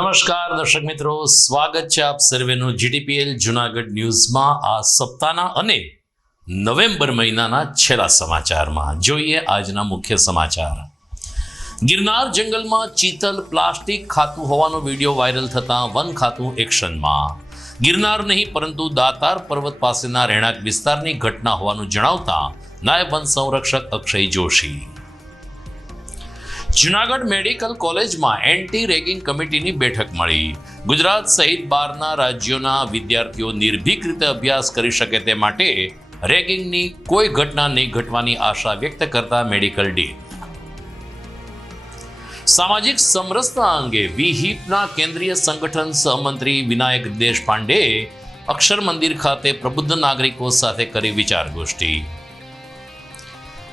નમસ્કાર દર્શક મિત્રો, સ્વાગત છે આપ સર્વેનું જીટીપીએલ જુનાગઢ ન્યૂઝમાં. આ સપ્તાહના અને નવેમ્બર મહિનાના છેલ્લા સમાચારમાં જોઈએ આજના મુખ્ય સમાચાર. ગિરનાર જંગલમાં ચીતલ પ્લાસ્ટિક ખાતું હોવાનો વિડીયો વાયરલ થતાં વન ખાતું એક્શનમાં. ગિરનાર નહીં પરંતુ દાતાર પર્વત પાસેના રહેણાંક વિસ્તારની ઘટના હોવાનું જણાવતા નાયબ વન સંરક્ષક અક્ષય જોશી. જુનાગઢ મેડિકલ કોલેજમાં એન્ટી રેગિંગ કમિટીની બેઠક મળી. ગુજરાત સહિત 12ના રાજ્યોના વિદ્યાર્થીઓ નિર્ભીક રીતે અભ્યાસ કરી શકે તે માટે રેગિંગની કોઈ ઘટના નહીં ઘટવાની આશા વ્યક્ત કરતા મેડિકલ ડીન. સામાજિક સમરસતા અંગે વિહિપના કેન્દ્રીય સંગઠન સહમંત્રી વિનાયક દેશપાંડેએ અક્ષર મંદિર ખાતે પ્રબુદ્ધ નાગરિકો સાથે કરી વિચાર ગોષ્ઠી.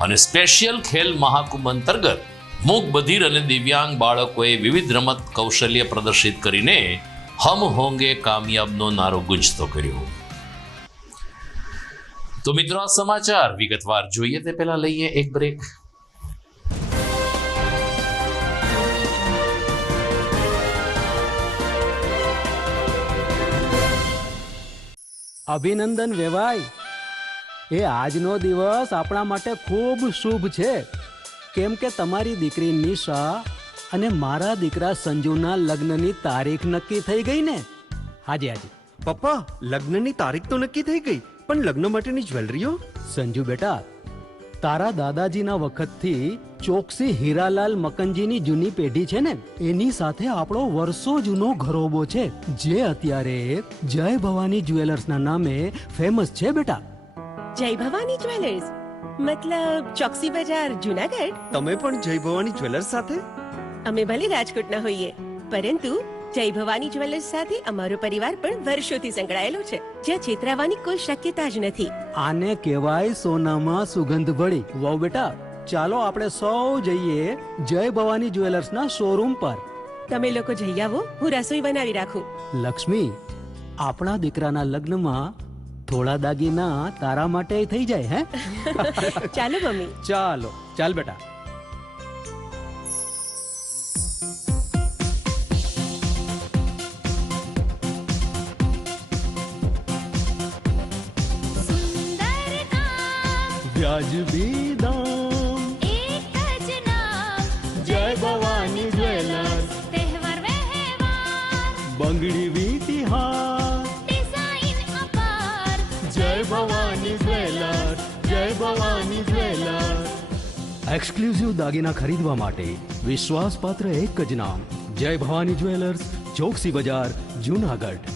અને સ્પેશિયલ ખેલ મહાકુંભ અંતર્ગત મૂક બધિર અને દિવ્યાંગ બાળકોએ વિવિધ રમત કૌશલ્ય પ્રદર્શિત કરીને હમ હોંગે કામયાબનો નારો ગુંજતો કર્યો. તો મિત્રો, આ સમાચાર વિગતવાર જોઈએ તે પહેલા લઈએ એક બ્રેક. અભિનંદન વેવાય. એ આજનો દિવસ આપણા માટે ખૂબ શુભ છે, કેમ કે તમારી દીકરી નિશા અને મારા દીકરા સંજુના લગ્નની તારીખ નક્કી થઈ ગઈ ને. હાજી હાજી પપ્પા, લગ્નની તારીખ તો નક્કી થઈ ગઈ, પણ લગ્ન માટેની જ્વેલરીઓ? સંજુ બેટા, તારા દાદાજીના વખતથી ચોકસી હીરાલાલ મકનજીની જૂની પેઢી છે ને, એની સાથે આપણો વર્ષો જૂનો ઘરોબો છે, જે અત્યારે જય ભવાની જ્વેલર્સના નામે ફેમસ છે બેટા. જય ભવાની જ્વેલર્સ મતલબ ચોકસી બજાર જુનાગઢ? તમે પણ જય ભવાની જ્વેલર્સ સાથે? અમે ભલે રાજકોટના હોઈએ, પરંતુ જય ભવાની જ્વેલર્સ સાથે અમારો પરિવાર પણ વર્ષોથી સંકળાયેલો છે, જ્યાં છેતરાવાની કોઈ શક્યતા જ નથી. આને કહેવાય સોનામાં સુગંધ ભળી. વહુ બેટા, ચાલો આપણે સૌ જઈએ જય ભવાની જ્વેલર્સના શોરૂમ પર. તમે લોકો જઈ આવો, હું રસોઈ બનાવી રાખું. લક્ષ્મી, આપણા દીકરાના લગ્નમાં થોડા દાગીના તારા માટે થઈ જાય. હે ચાલો મમ્મી. ચાલો ચાલ બેટા. વ્યાજબી દામ, એક જ નામ, જય ભવાની જ્વેલર્સ. તહેવાર વ્યવહાર, બંગડી વીટી હાર, ડિઝાઇન અપાર, જય ભવાની જ્વેલર્સ, જય ભવાની જ્વેલર્સ. એક્સક્લુઝિવ દાગીના ખરીદવા માટે વિશ્વાસપાત્ર એક જ નામ, જય ભવાની જ્વેલર્સ, ચોકસી બજાર, જુનાગઢ.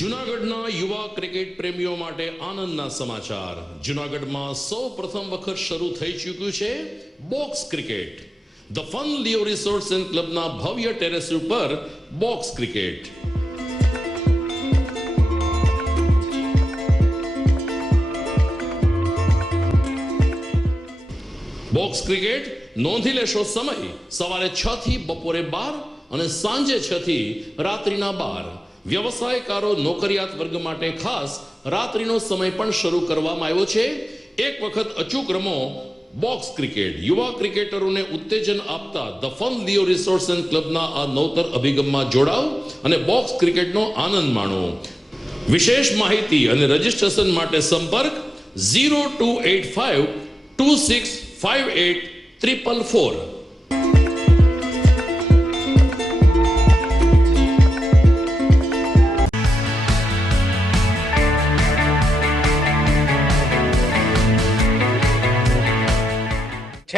જુનાગઢના યુવા ક્રિકેટ પ્રેમીઓ માટે આનંદના સમાચાર. જુનાગઢમાં સૌ પ્રથમ વખત શરૂ થઈ ચૂક્યું છે box cricket. The fun Leo resorts and ક્લબના ભવ્ય ટેરેસ ઉપર બોક્સ ક્રિકેટ. બોક્સ ક્રિકેટ નોંધી લેશો સમય સવારે 6 થી બપોરે 12 અને સાંજે 6 થી રાત્રિના 12. વ્યવસાયકારો, નોકરિયાત વર્ગ માટે ખાસ રાત્રિનો સમય પણ શરૂ કરવામાં આવ્યો છે. એક વખત અચૂક રમો બોક્સ ક્રિકેટ. યુવા ક્રિકેટરોને ઉત્તેજન આપતા the fun Leo resorts and ક્લબના આ નવતર અભિગમમાં જોડાઓ અને બોક્સ ક્રિકેટનો આનંદ માણો. વિશેષ માહિતી અને રજીસ્ટ્રેશન માટે સંપર્ક 0285 2658 444.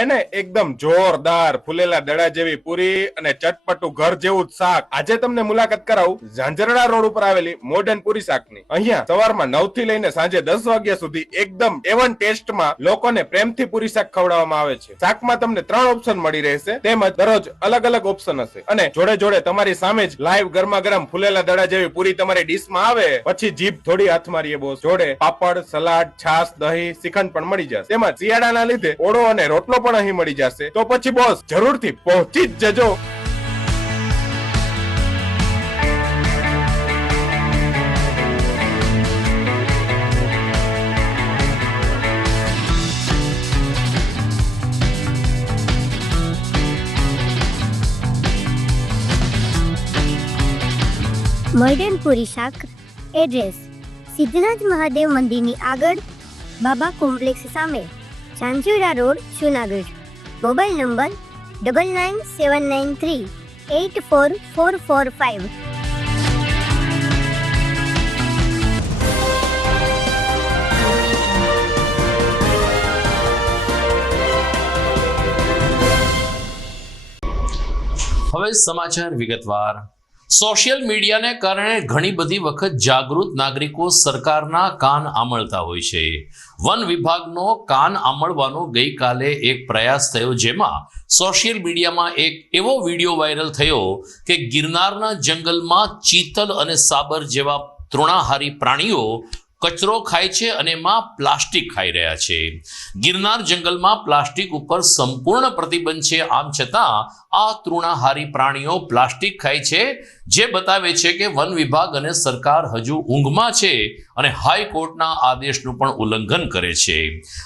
છે ને એકદમ જોરદાર ફૂલેલા દડા જેવી પૂરી અને ચટપટું ઘર જેવું જ શાક. આજે તમને મુલાકાત કરાવું ઝાંઝરડા રોડ ઉપર આવેલી મોડર્ન પૂરી શાકની. અહીંયા સવારમાં 9 થી લઈને સાંજે 10 વાગ્યા સુધી એકદમ એવન ટેસ્ટમાં લોકોને પ્રેમથી પૂરી શાક ખવડાવવામાં આવે છે. શાકમાં તમને 3 ઓપ્શન મળી રહેશે, તેમજ દરરોજ અલગ અલગ ઓપ્શન હશે અને જોડે જોડે તમારી સામે જ લાઈવ ગરમા ગરમ ફૂલેલા દડા જેવી પૂરી તમારી ડીશમાં આવે પછી જીભ થોડી હાથ મારીએ બોસ. જોડે પાપડ, સલાડ, છાશ, દહીં, શ્રીખંડ પણ મળી જશે. તેમજ શિયાળાના લીધે ઓળો અને રોટલો પણ અહીં મળી જશે. તો પછી બોસ જરૂરથી પહોંચી જ જજો. મોડર્ન પૂરી શાક. એડ્રેસ સિદ્ધનાથ મહાદેવ મંદિરની આગળ, બાબા કોમ્પ્લેક્સ સામે, Zanzarda road, Junagadh. Mobile number 9979384445. હવે સમાચાર વિગતવાર. સોશિયલ મીડિયાને કારણે ઘણી બધી વખત જાગૃત નાગરિકો સરકારના કાન આમળતા હોય છે. વન વિભાગનો કાન આમળવાનો ગઈકાલે એક પ્રયાસ થયો, જેમાં સોશિયલ મીડિયામાં એક એવો વિડીયો વાયરલ થયો કે ગિરનારના જંગલમાં ચીતલ અને સાબર જેવા તૃણાહારી પ્રાણીઓ કચરો ખાય છે અને એમાં પ્લાસ્ટિક ખાઈ રહ્યા છે. ગિરનાર જંગલમાં પ્લાસ્ટિક ઉપર સંપૂર્ણ પ્રતિબંધ છે, આમ છતાં આ તૃણાહારી પ્રાણીઓ પ્લાસ્ટિક ખાય છે, જે બતાવે છે કે વન વિભાગ અને સરકાર હજુ ઊંઘમાં છે અને હાઈકોર્ટના આદેશનું પણ ઉલ્લંઘન કરે છે.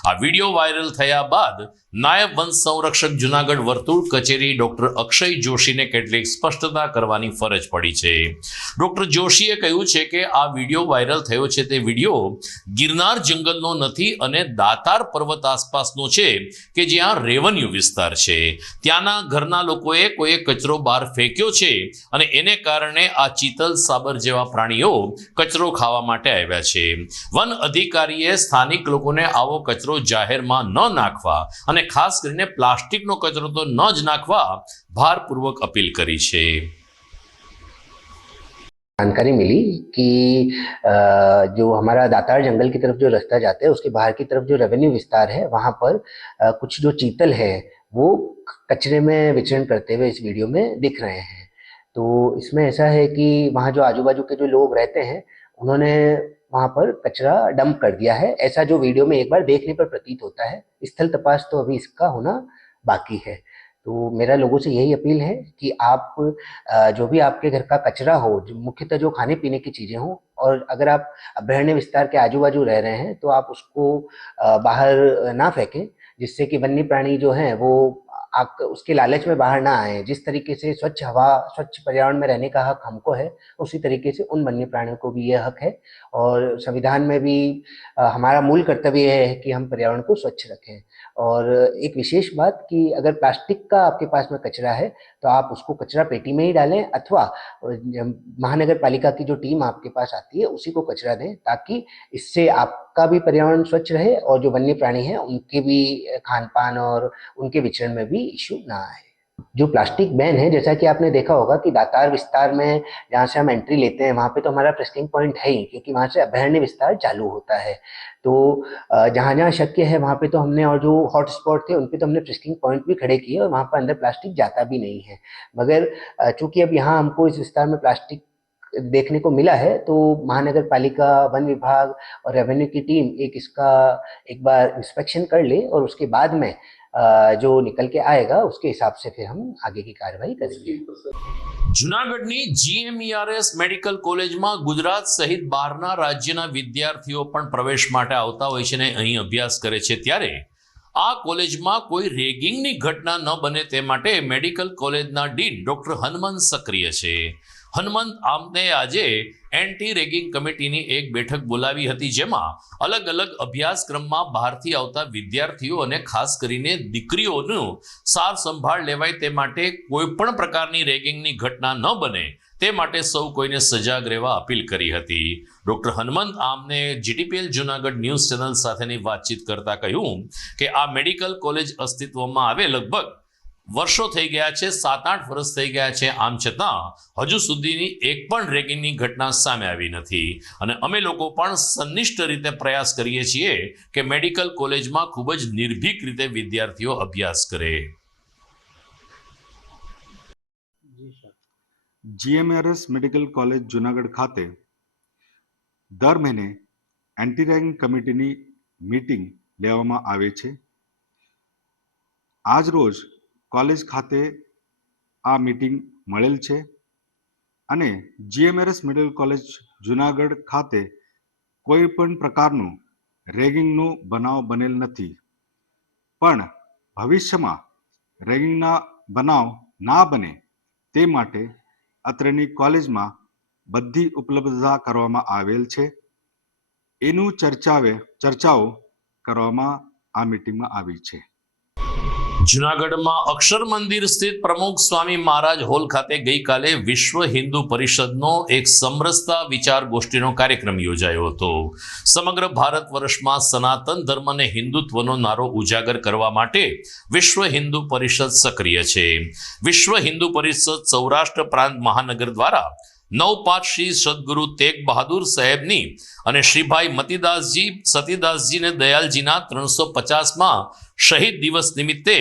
આ વિડીયો વાયરલ થયા બાદ નાયબ વન સંરક્ષક જુનાગઢ વર્તુળ કચેરી ડોક્ટર અક્ષય જોશીને કેટલીક સ્પષ્ટતા કરવાની ફરજ પડી છે. ડોક્ટર જોશીએ કહ્યું છે કે આ વિડીયો વાયરલ થયો છે તે વિડીયો ગિરનાર જંગલનો નથી અને દાતાર પર્વત આસપાસનો છે કે જ્યાં રેવન્યુ વિસ્તાર છે. ત્યાંના ઘરના લોકોએ કોઈએ કચરો બહાર ફેંક્યો છે અને એને કારણે આ ચીતલ, સાબર જેવા પ્રાણીઓ કચરો ખાવા માટે આવ્યા છે. વન અધિકારીએ સ્થાનિક લોકોને આવો કચરો જાહેરમાં ન નાખવા અને ખાસ કરીને પ્લાસ્ટિકનો કચરો તો ન જ નાખવા ભારપૂર્વક અપીલ કરી છે. जानकारी मिली कि जो हमारा दातार जंगल की तरफ जो रास्ता जाता है उसके बाहर की तरफ जो रेवेन्यू विस्तार है वहाँ पर कुछ जो चीतल है वो कचरे में विचरण करते हुए इस वीडियो में दिख रहे हैं. तो इसमें ऐसा है कि वहाँ जो आजू बाजू के जो लोग रहते हैं उन्होंने वहाँ पर कचरा डंप कर दिया है, ऐसा जो वीडियो में एक बार देखने पर प्रतीत होता है. स्थल तपास तो अभी इसका होना बाकी है. तो मेरा लोगों से यही अपील है कि आप जो भी आपके घर का कचरा हो, जो मुख्यतः जो खाने पीने की चीज़ें हों, और अगर आप अभयारण्य विस्तार के आजू बाजू रह रहे हैं तो आप उसको बाहर ना फेंकें, जिससे कि वन्य प्राणी जो हैं वो उसके लालच में बाहर ना आए. जिस तरीके से स्वच्छ हवा, स्वच्छ पर्यावरण में रहने का हक हमको है, उसी तरीके से उन वन्य प्राणियों को भी यह हक है. और संविधान में भी हमारा मूल कर्तव्य है कि हम पर्यावरण को स्वच्छ रखें. और एक विशेष बात कि अगर प्लास्टिक का आपके पास में कचरा है तो आप उसको कचरा पेटी में ही डालें, अथवा महानगर पालिका की जो टीम आपके पास आती है उसी को कचरा दें, ताकि इससे आपका भी पर्यावरण स्वच्छ रहे और जो वन्य प्राणी हैं उनके भी खान पान और उनके विचरण में भी इश्यू ना आए. जो प्लास्टिक बैन है, जैसा कि आपने देखा होगा कि दातार विस्तार में जहाँ से हम एंट्री लेते हैं वहाँ पे तो हमारा प्रेस्टिंग पॉइंट है ही, क्योंकि वहाँ से अभयारण्य विस्तार चालू होता है. तो जहाँ जहाँ शक्य है वहाँ पे तो हमने, और जो हॉट स्पॉट थे उन पे तो हमने प्रेस्टिंग पॉइंट भी खड़े किए और वहाँ पर अंदर प्लास्टिक जाता भी नहीं है. मगर चूंकि अब यहाँ हमको इस विस्तार में प्लास्टिक देखने को मिला है तो महानगर पालिका, वन विभाग और रेवेन्यू की टीम इसका एक बार इंस्पेक्शन कर ले और उसके बाद में जो निकल के आएगा उसके हिसाब से फिर हम आगे की कार्रवाई करेंगे. જૂનાગઢની GMERS મેડિકલ કોલેજમાં ગુજરાત સહિત બહારના રાજ્યના વિદ્યાર્થીઓ પણ પ્રવેશ માટે આવતા હોય છે અને અહીં અભ્યાસ કરે છે, ત્યારે આ કોલેજમાં કોઈ રેગિંગની ઘટના ન બને તે માટે મેડિકલ કોલેજના ડીન ડોક્ટર હનુમંત સક્રિય છે. હનુમંત આમને આજે એન્ટી રેગિંગ કમિટીની એક બેઠક બોલાવી હતી, જેમાં અલગ અલગ અભ્યાસક્રમમાં બહારથી આવતા વિદ્યાર્થીઓ અને ખાસ કરીને દીકરીઓનું સાર સંભાળ લેવાય તે માટે કોઈ પણ પ્રકારની રેગિંગની ઘટના ન બને તે માટે સૌ કોઈને સજાગ રહેવા અપીલ કરી હતી. ડોક્ટર હનુમંત આમને જીટીપીએલ જુનાગઢ ન્યૂઝ ચેનલ સાથેની વાતચીત કરતા કહ્યું કે આ મેડિકલ કોલેજ અસ્તિત્વમાં આવે લગભગ વર્ષો થઈ ગયા છે, 7-8 વર્ષ થઈ ગયા છે. આમ છતાં હજુ સુધીની એક પણ રેગિંગની ઘટના સામે આવી નથી અને અમે લોકો પણ સંનિષ્ઠ રીતે પ્રયાસ કરીએ છીએ કે મેડિકલ કોલેજમાં ખૂબ જ નિર્ભીક રીતે વિદ્યાર્થીઓ અભ્યાસ કરે. જીએમઆરએસ મેડિકલ કોલેજ જુનાગઢ ખાતે દર મહિને એન્ટી રેગિંગ કમિટીની મીટિંગ લેવામાં આવે છે. આજ રોજ કોલેજ ખાતે આ મીટિંગ મળેલ છે અને જીએમઆરએસ મેડિકલ કોલેજ જુનાગઢ ખાતે કોઈ પણ પ્રકારનું રેગિંગનો બનાવ બનેલ નથી, પણ ભવિષ્યમાં રેગિંગના બનાવ ના બને તે માટે અત્રેની કોલેજમાં બધી ઉપલબ્ધતા કરવામાં આવેલ છે. એનું ચર્ચાઓ કરવામાં આ મીટિંગમાં આવી છે. જુનાગઢમાં અક્ષર મંદિર સ્થિત પ્રમુખ સ્વામી મહારાજ હોલ ખાતે ગઈકાલે વિશ્વ હિન્દુ પરિષદનો એક સમરસતા વિચાર ગોષ્ઠીનો કાર્યક્રમ યોજાયો હતો. સમગ્ર ભારત વર્ષમાં સનાતન ધર્મ અને હિન્દુત્વનો નારો ઉજાગર કરવા માટે વિશ્વ હિન્દુ પરિષદ સક્રિય છે. વિશ્વ હિન્દુ પરિષદ સૌરાષ્ટ્ર પ્રાંત મહાનગર દ્વારા નવપાત શ્રી સદગુરુ તેગ બહાદુર સાહેબની અને શ્રીભાઈ મતીદાસજી સતીદાસજી ને દયાલજીના 350માં શહીદ દિવસ નિમિત્તે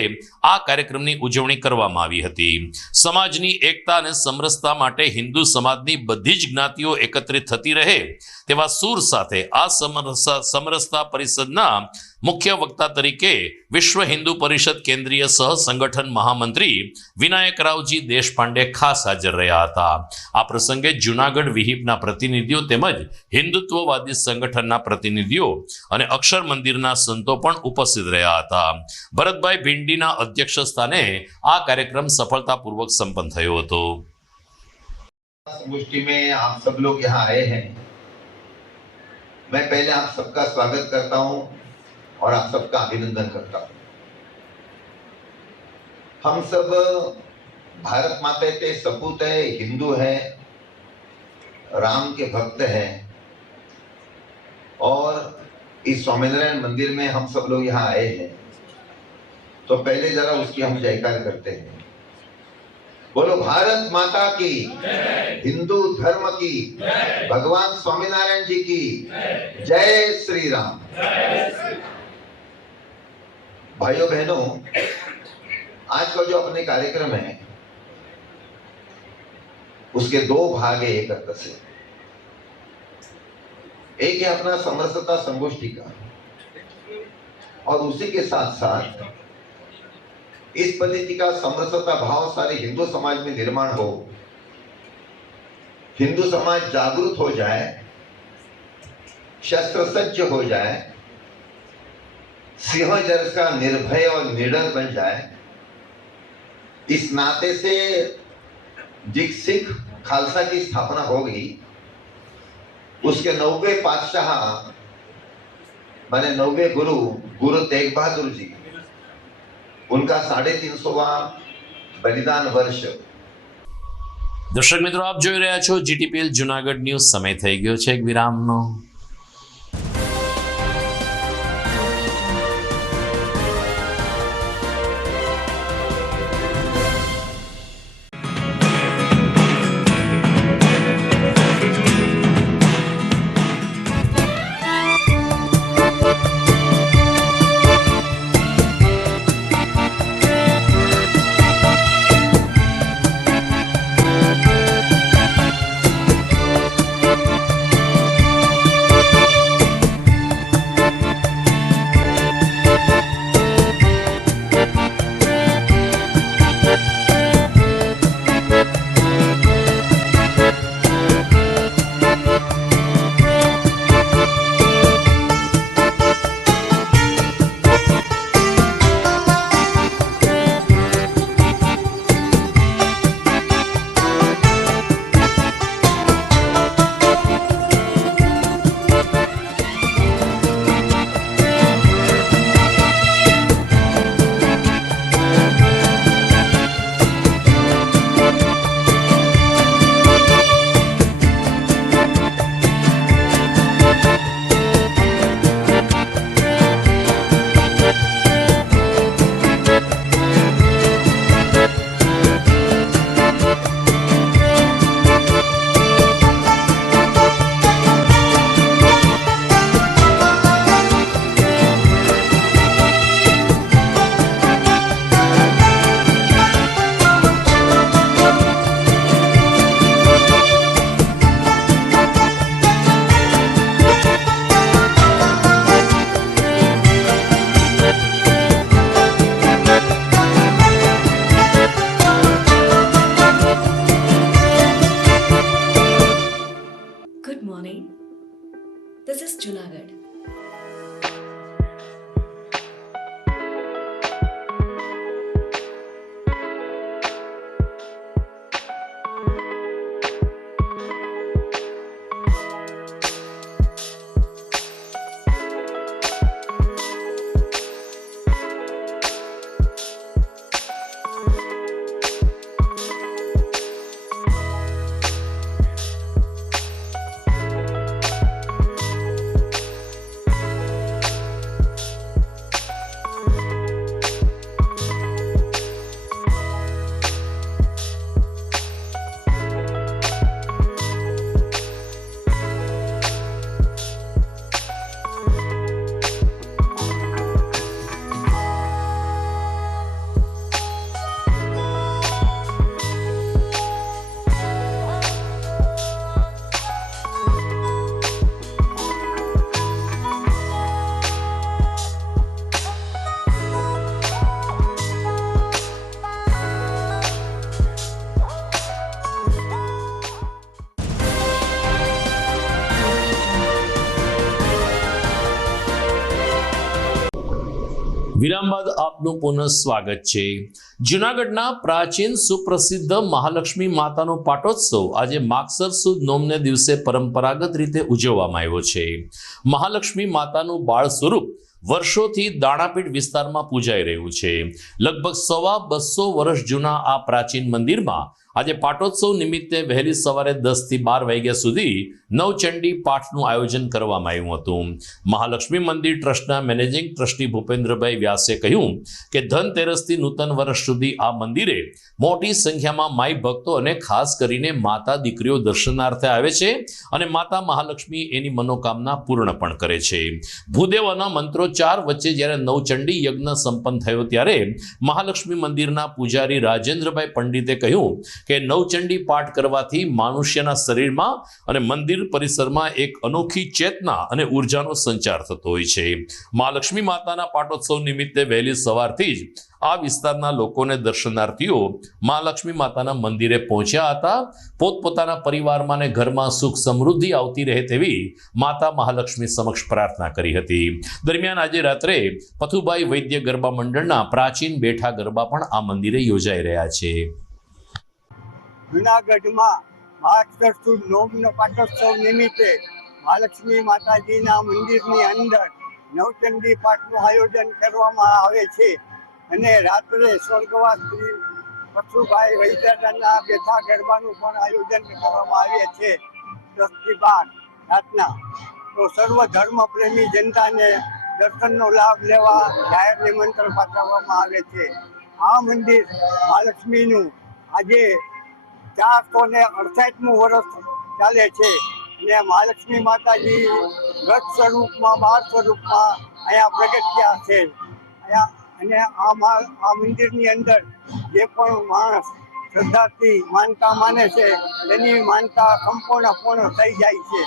આ કાર્યક્રમની ઉજવણી કરવામાં આવી હતી. સમાજની એકતા અને સમરસતા માટે હિન્દુ સમાજની બધી જ જ્ઞાતિઓ એકત્રિત થતી રહે તેવા સૂર સાથે આ સમરસતા પરિષદના મુખ્ય વક્તા તરીકે વિશ્વ હિન્દુ પરિષદ કેન્દ્રીય સહ સંગઠન મહામંત્રી વિનાયકરાવજી દેશપાંડે ખાસ હાજર રહ્યા હતા. આ પ્રસંગે જુનાગઢ વિહિપના પ્રતિનિધિઓ તેમજ હિન્દુત્વવાદી સંગઠનના પ્રતિનિધિઓ અને અક્ષર મંદિરના સંતો પણ ઉપસ્થિત રહ્યા હતા. ભરતભાઈ ભિંડીના અધ્યક્ષ સ્થાને આ કાર્યક્રમ સફળતાપૂર્વક સંપન્ન થયો હતો. संगोष्ठी में आप सब लोग यहाँ आए हैं. मैं पहले आप सबका स्वागत करता हूँ और आप सबका अभिनंदन करता हूँ. हम सब भारत माता के सपूत है, हिंदू है, राम के भक्त हैं और इस स्वामीनारायण मंदिर में हम सब लोग यहाँ आए हैं. तो पहले जरा उसकी हम जयकार करते हैं. बोलो भारत माता की, हिंदू धर्म की, भगवान स्वामीनारायण जी की जय श्री राम. भाइयों बहनों, आज का जो अपने कार्यक्रम है उसके 2 भाग है एक अर्थ से. एक है अपना समरसता संगोष्ठी का और उसी के साथ साथ इस पद्धति का समरसता भाव सारे हिंदू समाज में निर्माण हो, हिंदू समाज जागरूक हो जाए, शस्त्र सज्ज हो जाए, सिंह जैसा निर्भय और निडर बन जाए. इस नाते से जिस सिख खालसा की स्थापना हो गई, उसके 90वें पातशाह माने 90वें गुरु तेग बहादुर जी, उनका 350वां बलिदान वर्ष. દર્શક મિત્રો, આપ જોઈ રહ્યા છો જીટીપીએલ જુનાગઢ ન્યૂઝ. સમય થઈ ગયો છે એક વિરામનો. morning. This is Junagadh. વિરામ બાદ આપનું પુનઃ સ્વાગત છે. જૂનાગઢના પ્રાચીન સુપ્રસિદ્ધ મહાલક્ષ્મી માતાનો પાટોત્સવ આજે માગસર સુદ નોમને દિવસે પરંપરાગત રીતે ઉજવવામાં આવ્યો છે. મહાલક્ષ્મી માતાનું બાળ સ્વરૂપ વર્ષોથી દાણાપીઠ વિસ્તારમાં પૂજાઈ રહ્યું છે. લગભગ 250 વર્ષ જૂના આ પ્રાચીન મંદિરમાં આજે પાટોત્સવ નિમિત્તે વહેલી સવારે 10 થી 12 વાગ્યા સુધી નવચંડી પાઠનું આયોજન કરવામાં આવ્યું હતું. મહાલક્ષ્મી મંદિર ટ્રસ્ટના મેનેજિંગ ટ્રસ્ટી ભૂપેન્દ્રભાઈ વ્યાસે કહ્યું કે ધનતેરસથી નૂતન વર્ષ સુધી આ મંદિરે મોટી સંખ્યામાં માઈ ભક્તો અને ખાસ કરીને માતા દીકરીઓ દર્શનાર્થે આવે છે અને માતા મહાલક્ષ્મી એની મનોકામના પૂર્ણ પણ કરે છે. ભૂદેવોના મંત્રોચ્ચાર વચ્ચે જ્યારે નવચંડી યજ્ઞ સંપન્ન થયો ત્યારે મહાલક્ષ્મી મંદિરના પૂજારી રાજેન્દ્રભાઈ પંડિતે કહ્યું કે નવચંડી પાઠ કરવાથી મનુષ્યના શરીરમાં અને મંદિર પરિસરમાં એક અનોખી ચેતના અને ઉર્જાનો સંચાર થતો હોય છે. મહાલક્ષ્મી માતાના પાટોત્સવ નિમિત્તે વહેલી સવારથી જ આ વિસ્તારના લોકોને દર્શનાર્થીઓ મહાલક્ષ્મી માતાના મંદિરે પહોંચ્યા હતા. પોતપોતાના પરિવારમાં અને ઘરમાં સુખ સમૃદ્ધિ આવતી રહે તેવી માતા મહાલક્ષ્મી સમક્ષ પ્રાર્થના કરી હતી. દરમિયાન આજે રાત્રે પથુભાઈ વૈદ્ય ગરબા મંડળના પ્રાચીન બેઠા ગરબા પણ આ મંદિરે યોજાઈ રહ્યા છે. જૂનાગઢમાં માગસર સુદ નોમનો પાટોત્સવ નિમિત્તે મહાલક્ષ્મી માતાજીના મંદિરની અંદર નવચંડી પાઠનું આયોજન કરવામાં આવે છે અને રાત્રે સ્વર્ગવાસ શ્રી પશુભાઈ વૈદ્યના બેઠા ગરબાનું પણ આયોજન કરવામાં આવે છે 10 થી 12 રાતના. તો સર્વ ધર્મ પ્રેમી જનતાને દર્શનનો લાભ લેવા જાહેર નિમંત્રણ પાઠવવામાં આવે છે. આ મંદિર મહાલક્ષ્મીનું આજે 468મું વર્ષ ચાલે છે અને મહાલક્ષ્મી માતાજી ગત સ્વરૂપમાં બાળ સ્વરૂપમાં અહીંયા પ્રગટ થયા છે. અને આ મંદિરની અંદર જે પણ માણસ શ્રદ્ધાથી માનતા માને છે તેની માનતા સંપૂર્ણ થઈ જાય છે.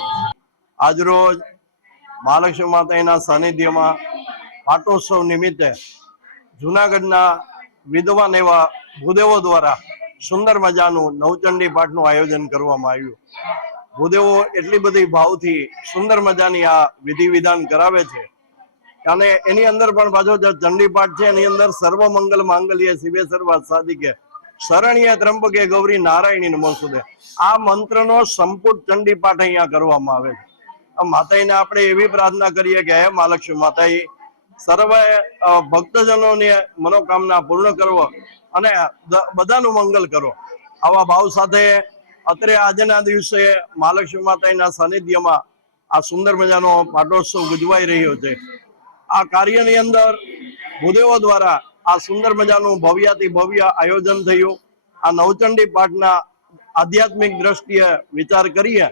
આજરોજ મહાલક્ષ્મી માતાના સાનિધ્યમાં પાટોત્સવ નિમિત્તે જૂનાગઢના વિદ્વાન એવા ભૂદેવો દ્વારા સુંદર મજાનું નવચંડી પાઠનું આયોજન કરવામાં આવ્યું. ભૂદેવો એટલી બધી ભાવથી સુંદર મજાની આ વિધિ વિધાન કરાવે છે અને એની અંદર પણ પાછો જે ચંડી પાઠ છે એની અંદર સર્વ મંગલ માંગલ્ય શિવે સર્વાર્થ સાધિકે શરણ્ય ત્રંબકે ગૌરી નારાયણી નમોસ્તુતે આ મંત્રનો સંપૂર્ણ ચંડી પાઠ અહીંયા કરવામાં આવે છે. માતાજીને આપણે એવી પ્રાર્થના કરીએ કે હે મહાલક્ષ્મી માતાજી સર્વે ભક્તજનોની મનોકામના પૂર્ણ કરવો અને બધાનું મંગલ કરો. આવા ભાવ સાથે અત્રે આજના દિવસે મહાલક્ષ્મી માતાના સાનિધ્યમાં આ સુંદર મજાનો પાટોત્સવ ઉજવાઈ રહ્યો છે. આ કાર્યની અંદર ભૂદેવો દ્વારા આ સુંદર મજાનું ભવ્યાતિ ભવ્ય આયોજન થયું. આ નવચંડી પાઠના આધ્યાત્મિક દ્રષ્ટિએ વિચાર કરીએ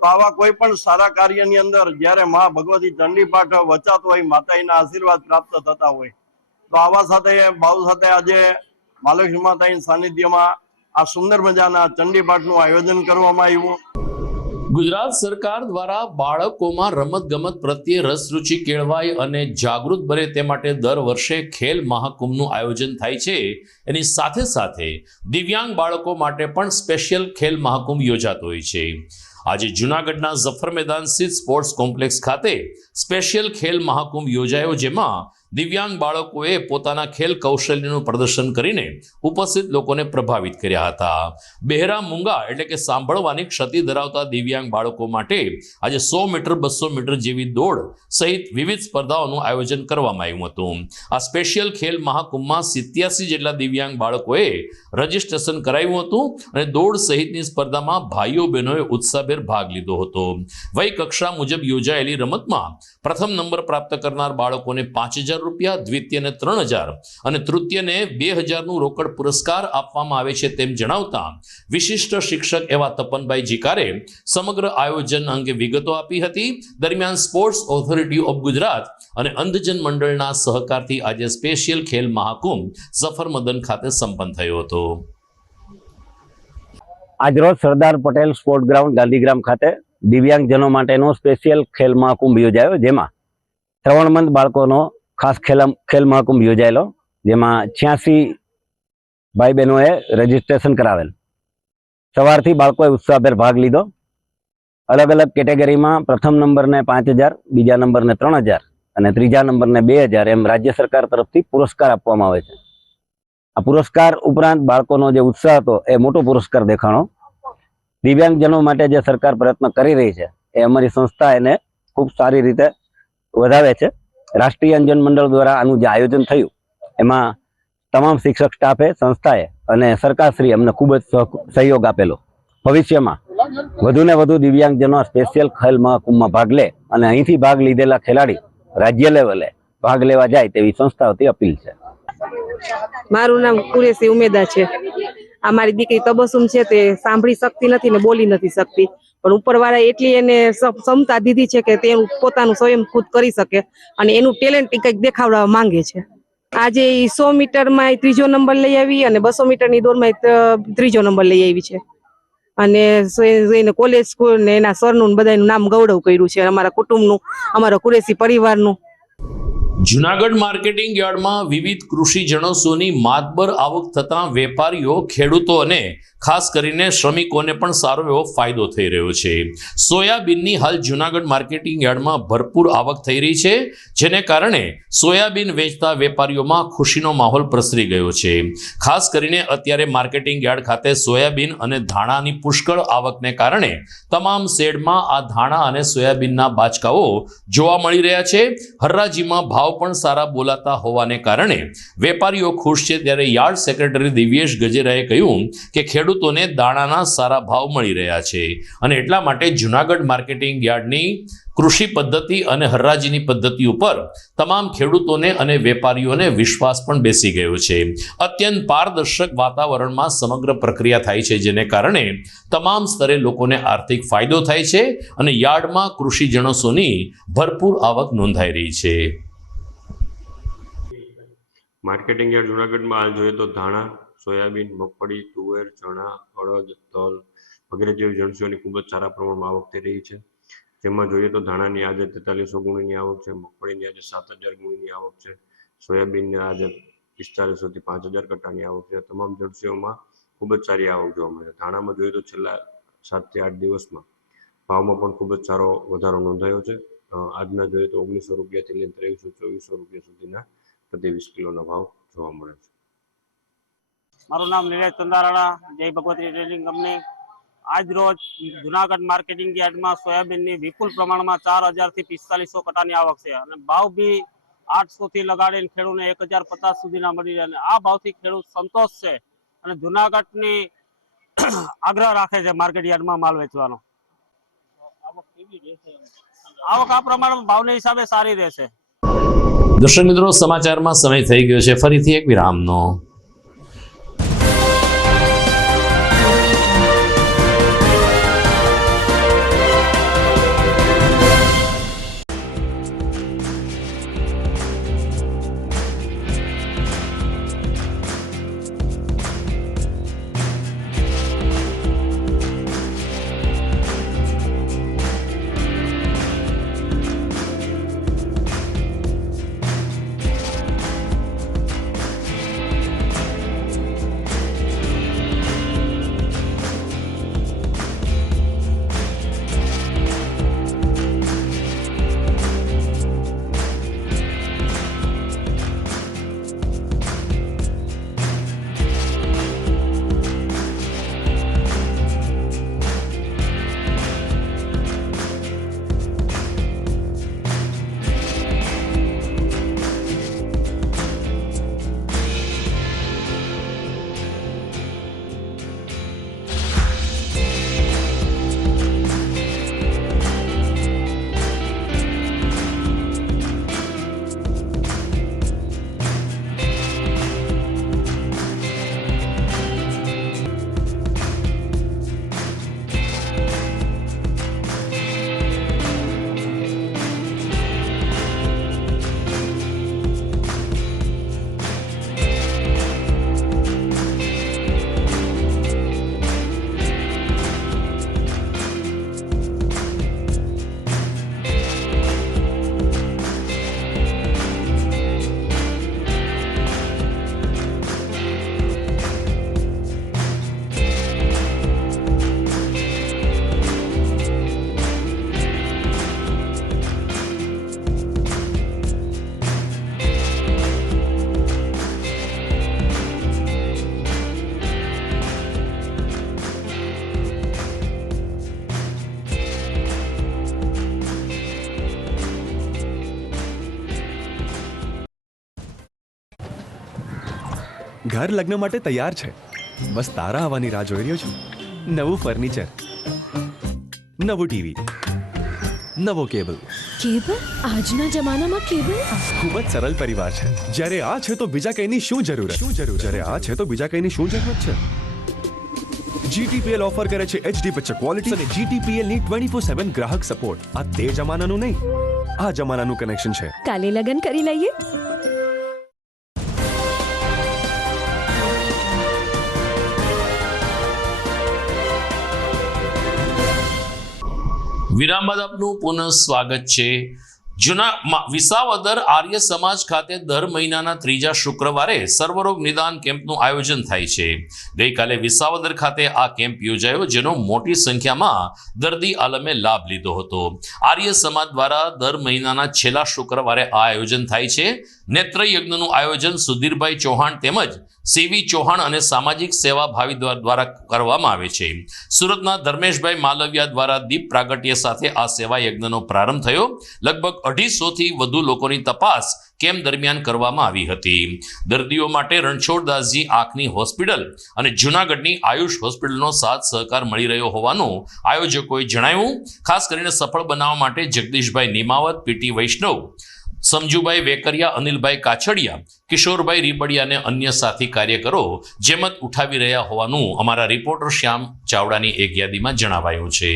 તો આવા કોઈ પણ સારા કાર્યની અંદર જ્યારે મા ભગવતી ચંડી પાઠ વચાતો હોય, માતાજીના આશીર્વાદ પ્રાપ્ત થતા હોય, તો આવા સાથે ભાવ સાથે આજે મહાલક્ષ્મી માતાના સાનિધ્યમાં આ સુંદર મજાના ચંડી પાઠનું આયોજન કરવામાં આવ્યું. ગુજરાત સરકાર દ્વારા બાળકોમાં રમતગમત પ્રત્યે રસ રુચિ કેળવાય અને જાગૃત બને તે માટે દર વર્ષે ખેલ મહાકુંભનું આયોજન થાય છે. એની સાથે સાથે દિવ્યાંગ બાળકો માટે પણ સ્પેશિયલ ખેલ મહાકુંભ યોજાતો હોય છે. આજે જૂનાગઢના ઝફર મેદાન સ્થિત સ્પોર્ટ્સ કોમ્પ્લેક્સ ખાતે સ્પેશિયલ ખેલ મહાકુંભ યોજાયો, જેમાં દિવ્યાંગ બાળકોએ પોતાના ખેલ કૌશલ્યનું પ્રદર્શન કરીને ઉપસ્થિત લોકોને પ્રભાવિત કર્યા હતા. બહેરા મૂંગા એટલે કે સાંભળવાની ક્ષતિ ધરાવતા દિવ્યાંગ બાળકો માટે આજે 100 મીટર, 200 મીટર જેવી દોડ સહિત વિવિધ સ્પર્ધાઓનું આયોજન કરવામાં આવ્યું હતું. આ સ્પેશિયલ ખેલ મહાકુંભમાં 87 જેટલા દિવ્યાંગ બાળકોએ રજીસ્ટ્રેશન કરાવ્યું હતું અને દોડ સહિતની સ્પર્ધામાં ભાઈઓ બહેનોએ ઉત્સાહભેર ભાગ લીધો હતો. વય કક્ષા મુજબ યોજાયેલી રમતમાં પ્રથમ નંબર પ્રાપ્ત કરનાર બાળકોને 5,000 રૂપિયા, દ્વિતીયને 3,000 અને તૃતીયને 2,000નું રોકડ પુરસ્કાર આપવામાં આવે છે તેમ જણાવતા વિશિષ્ટ શિક્ષક એવા તપનભાઈ જીકારે સમગ્ર આયોજન અંગે વિગતો આપી હતી. દરમિયાન સ્પોર્ટ્સ ઓથોરિટી ઓફ ગુજરાત અને અંધજન મંડળના સહકારથી આજે સ્પેશિયલ ખેલ મહાકુંભ ઝફર મદન ખાતે સંપન્ન થયો હતો. આજરોજ સરદાર પટેલ સ્પોર્ટ ગ્રાઉન્ડ ગાંધીગ્રામ ખાતે દિવ્યાંગજનો માટેનો સ્પેશિયલ ખેલ મહાકુંભ યોજાયો, જેમાં શ્રવણમંદ બાળકોનો ખાસ ખેલ મહાકુંભ યોજાયેલો, જેમાં 86 ભાઈ બહેનોએ રજીસ્ટ્રેશન કરાવેલ. સવારથી બાળકોએ ઉત્સાહભેર ભાગ લીધો. અલગ અલગ કેટેગરીમાં પ્રથમ નંબરને 5,000, બીજા નંબરને 3,000 અને ત્રીજા નંબરને 2,000 એમ રાજ્ય સરકાર તરફથી પુરસ્કાર આપવામાં આવે છે. આ પુરસ્કાર ઉપરાંત બાળકોનો જે ઉત્સાહ હતો એ મોટો પુરસ્કાર દેખાણો. દિવ્યાંગજનો માટે જે સરકાર પ્રયત્ન કરી રહી છે એ અમારી સંસ્થા એને ખૂબ સારી રીતે વધાવે છે. રાષ્ટ્રીય અંધજન મંડળ દ્વારા આનું જે આયોજન થયું એમાં તમામ શિક્ષક સ્ટાફે, સંસ્થાએ અને સરકારશ્રી અમને ખૂબ જ સહયોગ આપેલો. ભવિષ્યમાં વધુને વધુ દિવ્યાંગજનો સ્પેશિયલ ખેલ મહાકુંભમાં ભાગ લે અને અહીંથી ભાગ લીધેલા ખેલાડી રાજ્ય લેવલે ભાગ લેવા જાય તેવી સંસ્થાઓથી અપીલ છે. મારું નામ કુરેશી ઉમેદા છે. આ મારી દીકરી તબસુમ છે, તે સાંભળી શકતી નથી ને બોલી નથી શકતી, પણ ઉપરવાળાએ એટલી એને ક્ષમતા દીધી છે કે તે પોતાનું સ્વયં ખુદ કરી શકે અને એનું ટેલેન્ટ કંઈક દેખાડવા માંગે છે. આજે 100 મીટરમાં 3જો નંબર લઈ આવી અને 200 મીટરની દોડમાં 3જો નંબર લઈ આવી છે અને એને કોલેજ સ્કૂલ ને એના સરનું બધાનું નામ ગૌરવ કર્યું છે, અમારા કુટુંબનું, અમારા કુરેશી પરિવારનું. જૂનાગઢ માર્કેટિંગ યાર્ડમાં વિવિધ કૃષિ જણસોની માતબર આવક થતા વેપારીઓ, ખેડૂતો અને ખાસ કરીને શ્રમિકોને પણ સારો એવો ફાયદો થઈ રહ્યો છે. સોયાબીનની હાલ જૂનાગઢ માર્કેટિંગ યાર્ડમાં ભરપૂર આવક થઈ રહી છે, જેને કારણે સોયાબીન વેચતા વેપારીઓમાં ખુશીનો માહોલ પ્રસરી ગયો છે. ખાસ કરીને અત્યારે માર્કેટિંગ યાર્ડ ખાતે સોયાબીન અને ધાણાની પુષ્કળ આવકને કારણે તમામ શેડમાં આ ધાણા અને સોયાબીનના બાચકાઓ જોવા મળી રહ્યા છે. હરરાજીમાં ભાવ પણ સારા બોલાતા હોવાને કારણે વેપારીઓ ખુશ છે. ત્યારે યાર્ડ સેક્રેટરી દિવ્યેશ ગજેરાએ કહ્યું કે ખેડૂતોને દાણાના સારા ભાવ મળી રહ્યા છે અને એટલા માટે જૂનાગઢ માર્કેટિંગ યાર્ડની કૃષિ પદ્ધતિ અને હરરાજીની પદ્ધતિ ઉપર તમામ ખેડૂતોને અને વેપારીઓને વિશ્વાસ પણ બેસી ગયો છે. અત્યંત પારદર્શક વાતાવરણમાં સમગ્ર પ્રક્રિયા થાય છે, જેને કારણે તમામ સ્તરે લોકોને આર્થિક ફાયદો થાય છે અને યાર્ડમાં કૃષિ જણસોની ભરપૂર આવક નોંધાઈ રહી છે. માર્કેટિંગ યાર્ડ જૂનાગઢમાં હાલ જોઈએ તો ધાણા, સોયાબીન, મગફળી, તુવેર, ચણા, અડદ, તલ વગેરે જેવી જણસીઓની ખૂબ જ સારા પ્રમાણમાં આવક થઈ રહી છે. જેમાં જોઈએ તો ધાણાની આજે 4300 ગુણીની આવક છે, મગફળીની આજે 7000 ગુણીની આવક છે, સોયાબીનની આજે 4500 થી 5000 કટ્ટાની આવક છે. તમામ જણસીઓમાં ખૂબ જ સારી આવક જોવા મળે છે. ધાણામાં જોઈએ તો છેલ્લા 7 થી 8 દિવસમાં ભાવમાં પણ ખૂબ જ સારો વધારો નોંધાયો છે. આજના જોઈએ તો 1900 રૂપિયાથી લઈને 2300-2400 રૂપિયા સુધીના પ્રતિ 20 કિલોના ભાવ જોવા મળે છે. મારું નામ નીરજ ચંદારાળા, જય ભગવતી ટ્રેડિંગ કંપની. આજ રોજ જુનાગઢ માર્કેટિંગ યાર્ડમાં સોયાબીનની વિપુલ પ્રમાણમાં 4000 થી 4500 કટ્ટાની આવક છે અને ભાવ બી 800 થી લગાડીને ખેડૂતને 1050 સુધીના મળી રહે અને આ ભાવથી ખેડૂત સંતોષ છે અને જુનાગઢની આગ્રહ રાખે છે માર્કેટ યાર્ડમાં માલ વેચવાનો. આવક આ પ્રમાણે ભાવના હિસાબે સારી રહેશે. દર્શક મિત્રો, સમાચારમાં સમય થઈ ગયો છે ફરીથી એક વિરામનો. ઘર લગ્ન માટે તૈયાર છે, બસ તારા આવવાની રાહ જોઈ રહ્યો છું. નવું ફર્નિચર, નવું ટીવી, નવો કેબલ. કેબલ? આજના જમાનામાં કેબલ? ખૂબ જ સરળ પરિવાર છે. જ્યારે આ છે તો બીજા કઈની શું જરૂર? જ્યારે આ છે તો બીજા કઈની શું જરૂરત છે? GTPL ઓફર કરે છે HD પિક્ચર ક્વોલિટી અને GTPL ની 24/7 ગ્રાહક સપોર્ટ. આ તે જમાનાનું નહીં, આ જમાનાનું કનેક્શન છે. કાલે લગન કરી લઈએ. વિરામ બાદ આપનું પુનઃ સ્વાગત છે. વિસાવદર આર્ય સમાજ ખાતે દર મહિનાના ત્રીજા શુક્રવારે સર્વરોગ નિદાન કેમ્પનું આયોજન થાય છે. ગઈકાલે વિસાવદર ખાતે આ કેમ્પ યોજાયો, જેનો મોટી સંખ્યામાં દર્દી આલમે લાભ લીધો હતો. આર્ય સમાજ દ્વારા દર મહિનાના છેલ્લા શુક્રવારે આ આયોજન થાય છે. નેત્ર યજ્ઞનું આયોજન સુધીરભાઈ ચૌહાણ તેમજ સીવી ચૌહાણ અને સામાજિક સેવા ભાવી દ્વારા કરવામાં આવે છે. સુરતના ધર્મેશભાઈ માલવિયા દ્વારા દીપ પ્રાગટ્ય સાથે આ સેવા યજ્ઞનો પ્રારંભ થયો. લગભગ 250 થી વધુ લોકોની તપાસ કેમ્પ દરમિયાન કરવામાં આવી હતી. દર્દીઓ માટે રણછોડદાસજી આંખની હોસ્પિટલ અને જૂનાગઢની આયુષ હોસ્પિટલનો સાથ સહકાર મળી રહ્યો હોવાનું આયોજકોએ જણાવ્યું. ખાસ કરીને સફળ બનાવવા માટે જગદીશભાઈ નિમાવત, પીટી વૈષ્ણવ, સમજુભાઈ વેકરિયા, અનિલભાઈ કાછડિયા, કિશોરભાઈ રીબડિયા અને અન્ય સાથી કાર્યકરો જેમત ઉઠાવી રહ્યા હોવાનું અમારા રિપોર્ટર શ્યામ ચાવડાની એક યાદીમાં જણાવાયું છે.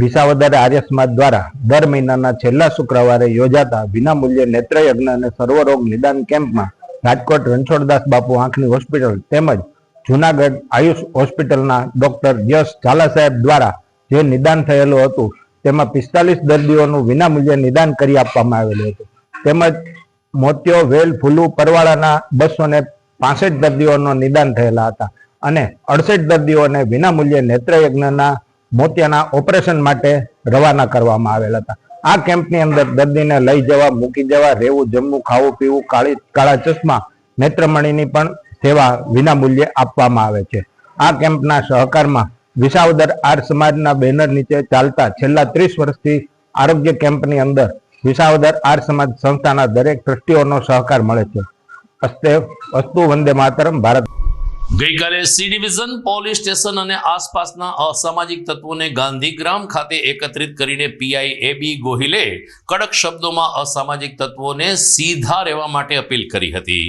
વિસાવદર આર્ય સમાજ દ્વારા દર મહિનાના છેલ્લા શુક્રવારે યોજાતા વિનામૂલ્યે નેત્રયજ્ઞ અને સર્વરોગ નિદાન કેમ્પમાં રાજકોટ રણછોડદાસ બાપુ આંખની હોસ્પિટલ તેમજ જૂનાગઢ આયુષ હોસ્પિટલના ડોક્ટર યશ ઝાલા સાહેબ દ્વારા જે નિદાન થયેલું હતું તેમાં 45 દર્દીઓનું વિનામૂલ્યે નિદાન કરી આપવામાં આવેલું હતું. તેમજ મોતિયો, વેલ, ફૂલુ, પરવાળાના 265 દર્દીઓનું નિદાન થયેલા હતા અને 68 દર્દીઓને વિનામૂલ્યે નેત્રયજ્ઞના મોતિયાના ઓપરેશન માટે રવાના કરવામાં આવેલા હતા. આ કેમ્પની અંદર દર્દીને લઈ જવા, મૂકી જવા, રહેવું, જમવું, ખાવું, પીવું, કાળા ચશ્મા, નેત્રમણીની પણ સેવા વિનામૂલ્યે આપવામાં આવે છે. આ કેમ્પના સહકારમાં વિસાવદર આર્ય સમાજના બેનર નીચે ચાલતા છેલ્લા 30 વર્ષથી આરોગ્ય કેમ્પની અંદર વિસાવદર આર્ય સમાજ સંસ્થાના દરેક ટ્રસ્ટીઓનો સહકાર મળે છે. અસ્તુ વંદે માતરમ. ભારત. ગઈકાલે સી ડિવિઝન પોલીસ સ્ટેશન અને આસપાસના અસામાજિક તત્વોને ગાંધીગ્રામ ખાતે એકત્રિત કરીને પીઆઈ AB ગોહિલે કડક શબ્દોમાં અસામાજિક તત્વોને સીધા રહેવા માટે અપીલ કરી હતી.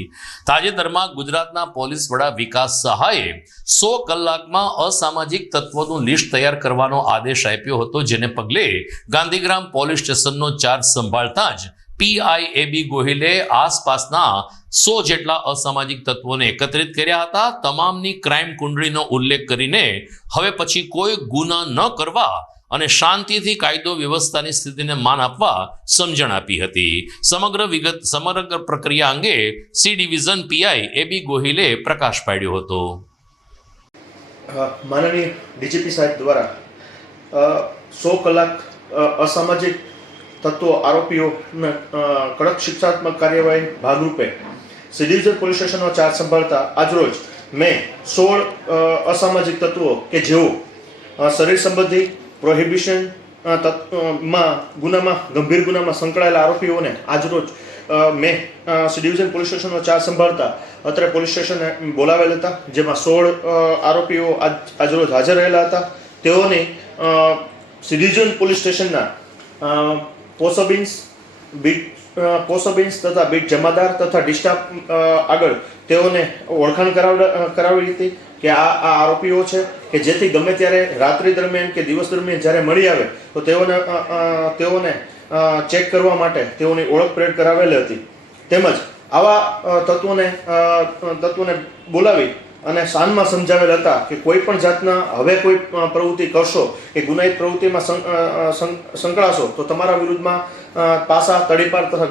તાજેતરમાં ગુજરાતના પોલીસ વડા વિકાસ સહાયે 100 કલાકમાં અસામાજિક તત્વોનું લિસ્ટ તૈયાર કરવાનો આદેશ આપ્યો હતો, જેને પગલે ગાંધીગ્રામ પોલીસ સ્ટેશનનો ચાર્જ સંભાળતા જ પીઆઈ AB ગોહિલે આસપાસના 100 જેટલા અસામાજિક તત્વોને એકત્રિત કર્યા હતા. તમામની ક્રાઇમ કુંડળીનો ઉલ્લેખ કરીને હવે પછી કોઈ ગુના ન કરવા અને શાંતિથી કાયદો વ્યવસ્થાની સ્થિતિને માન આપવા સમજણ આપી હતી. સમગ્ર પ્રક્રિયા અંગે સી ડિવિઝન પીઆઈ AB ગોહિલે પ્રકાશ પાડ્યો હતો. માનનીય ડીજીપી સાહેબ દ્વારા 100 કલાક અસામાજિક તત્વો આરોપીઓને કડક શિક્ષાત્મક કાર્યવાહી ભાગરૂપે સી ડિવિઝન પોલીસ સ્ટેશનનો ચાર્જ સંભાળતા આજરોજ મેં 16 અસામાજિક તત્વો કે જેઓ શરીર સંબંધી પ્રોહિબિશન ગુનામાં ગંભીર ગુનામાં સંકળાયેલા આરોપીઓને આજરોજ મેં સી ડિવિઝન પોલીસ સ્ટેશનનો ચાર્જ સંભાળતા અત્રે પોલીસ સ્ટેશને બોલાવેલ હતા, જેમાં 16 આરોપીઓ આજરોજ હાજર રહેલા હતા. તેઓને સી ડિવિઝન પોલીસ સ્ટેશનના પોસોબિન્સ તથા બીટ જમાદાર તથા ડિસ્ટાફ આગળ તેઓને ઓળખાણ કરાવી હતી કે આ આરોપીઓ છે, કે જેથી ગમે ત્યારે રાત્રિ દરમિયાન કે દિવસ દરમિયાન જ્યારે મળી આવે તો તેઓને ચેક કરવા માટે તેઓની ઓળખ પરેડ કરાવેલી હતી. તેમજ આવા તત્વોને બોલાવી અને શાનમાં સમજાવેલ હતા કે કોઈ પણ જાતના હવે કોઈ પ્રવૃત્તિ કરશો કે ગુનાહિત પ્રવૃત્તિમાં સંકળાશો તો તમારા વિરુદ્ધમાં પાસા, તડીપાર તથા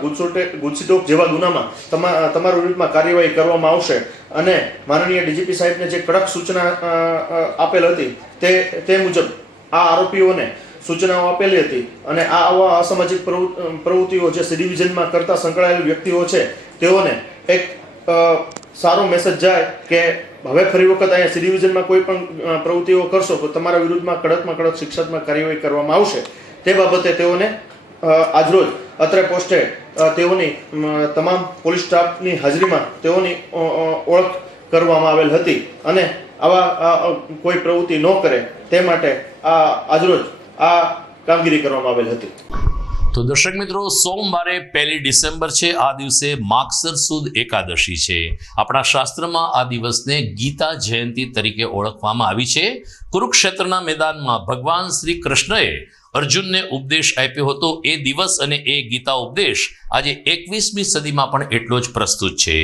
ગુજસીટોક જેવા ગુનામાં તમારા વિરુદ્ધમાં કાર્યવાહી કરવામાં આવશે. અને માનનીય ડીજીપી સાહેબને જે કડક સૂચના આપેલ હતી તે મુજબ આ આરોપીઓને સૂચનાઓ આપેલી હતી. અને આવા અસામાજિક પ્રવૃત્તિઓ જે સી ડિવિઝનમાં કરતા સંકળાયેલ વ્યક્તિઓ છે તેઓને એક સારો મેસેજ જાય કે હવે ફરી વખત અહીંયા સી ડિવિઝનમાં કોઈ પણ પ્રવૃત્તિઓ કરશો તો તમારા વિરુદ્ધમાં કડક શિક્ષાત્મક કાર્યવાહી કરવામાં આવશે. તે બાબતે તેઓને આજરોજ અત્રે પોસ્ટે તેઓની તમામ પોલીસ સ્ટાફની હાજરીમાં તેઓની ઓળખ કરવામાં આવેલ હતી અને આવા કોઈ પ્રવૃત્તિ ન કરે તે માટે આજરોજ આ કામગીરી કરવામાં આવેલ હતી. તો દર્શક મિત્રો, સોમવારે 1 ડિસેમ્બર છે. આ દિવસે માગસર સુદ એકાદશી છે. આપણા શાસ્ત્રમાં આ દિવસને ગીતા જયંતિ તરીકે ઓળખવામાં આવી છે. કુરુક્ષેત્રના મેદાનમાં ભગવાન શ્રી કૃષ્ણએ અર્જુનને ઉપદેશ આપ્યો હતો. એ દિવસ અને એ ગીતા ઉપદેશ આજે 21મી સદીમાં પણ એટલો જ પ્રસ્તુત છે.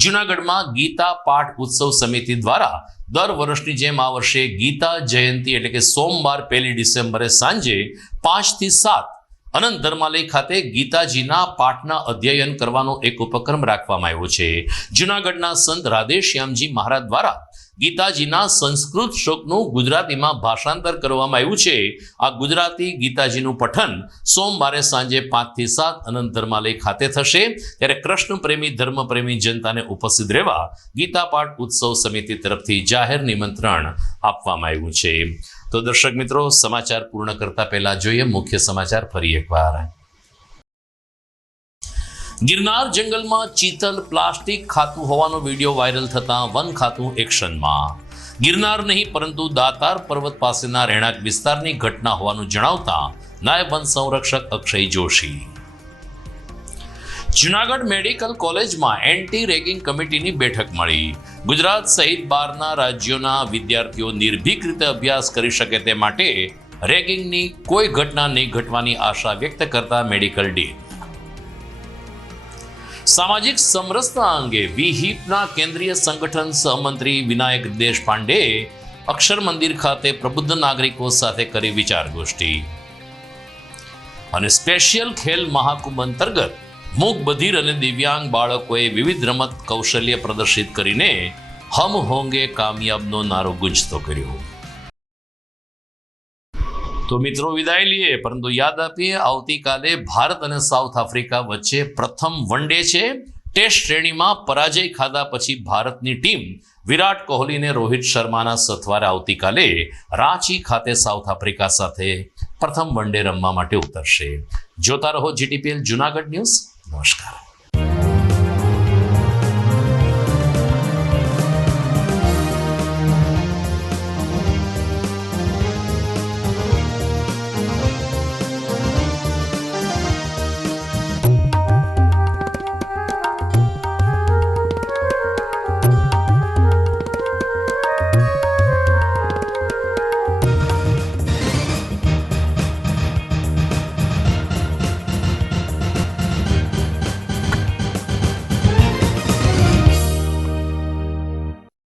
જૂનાગઢમાં ગીતા પાઠ ઉત્સવ સમિતિ દ્વારા દર વર્ષની જેમ આ વર્ષે ગીતા જયંતિ એટલે કે સોમવાર 1 ડિસેમ્બરે સાંજે 5 થી 7 અનંત ધર્માલય ખાતે ગીતાજીના પાઠના અધ્યયન કરવાનો એક ઉપક્રમ રાખવામાં આવ્યો છે. જૂનાગઢના સંત રાધેશ્યામજી મહારાજ દ્વારા ગીતાજીના સંસ્કૃત શ્લોકનું ગુજરાતીમાં ભાષાંતર કરવામાં આવ્યું છે. આ ગુજરાતી ગીતાજીનું પઠન સોમવારે સાંજે 5 થી 7 અનંત ધર્માલય ખાતે થશે. ત્યારે કૃષ્ણ પ્રેમી ધર્મપ્રેમી જનતાને ઉપસ્થિત રહેવા ગીતા પાઠ ઉત્સવ સમિતિ તરફથી જાહેર નિમંત્રણ આપવામાં આવ્યું છે. તો દર્શક મિત્રો, સમાચાર પૂર્ણ કરતા પહેલા જોઈએ મુખ્ય સમાચાર ફરી એકવાર. ગિરનાર જંગલમાં ચીતલ પ્લાસ્ટિક ખાતું હોવાનો વિડીયો વાયરલ થતા વન ખાતું એક્શનમાં. ગિરનાર નહીં પરંતુ દાતાર પર્વત પાસેના રહેણાંક વિસ્તારની ઘટના હોવાનું જણાવતા નાયબ વન સંરક્ષક અક્ષય જોશી. જૂનાગઢ મેડિકલ કોલેજમાં એન્ટી રેગિંગ કમિટીની બેઠક મળી. ગુજરાત સહિત 12ના રાજ્યોના વિદ્યાર્થીઓ નિર્ભીક રીતે અભ્યાસ કરી શકે તે માટે રેગિંગની કોઈ ઘટના નહીં ઘટવાની આશા વ્યક્ત કરતા મેડિકલ ડીન. સામાજિક સમરસતા અંગે વીહીપના કેન્દ્રીય સંગઠન સહમંત્રી વિનાયક દેશપાંડેએ અક્ષર મંદિર ખાતે પ્રબુદ્ધ નાગરિકો સાથે કરી વિચાર ગોષ્ઠી. અને સ્પેશિયલ ખેલ મહાકુંભ અંતર્ગત મૂક બધિર અને દિવ્યાંગ બાળકોએ વિવિધ રમત કૌશલ્ય પ્રદર્શિત કરીને હમ હોંગે કામયાબનો નારો ગુંજતો કર્યો. તો મિત્રો, વિદાય લઈએ, પરંતુ યાદ આપીએ આવતીકાલે ભારત અને સાઉથ આફ્રિકા વચ્ચે પ્રથમ વન ડે છે. ટેસ્ટ શ્રેણીમાં પરાજય ખાધા પછી ભારતની ટીમ વિરાટ કોહલી અને રોહિત શર્માના સથવારે આવતીકાલે રાંચી ખાતે સાઉથ આફ્રિકા સાથે પ્રથમ વન ડે રમવા માટે ઉતરશે. જોતા રહો GTPL જૂનાગઢ ન્યૂઝ. નમસ્કાર.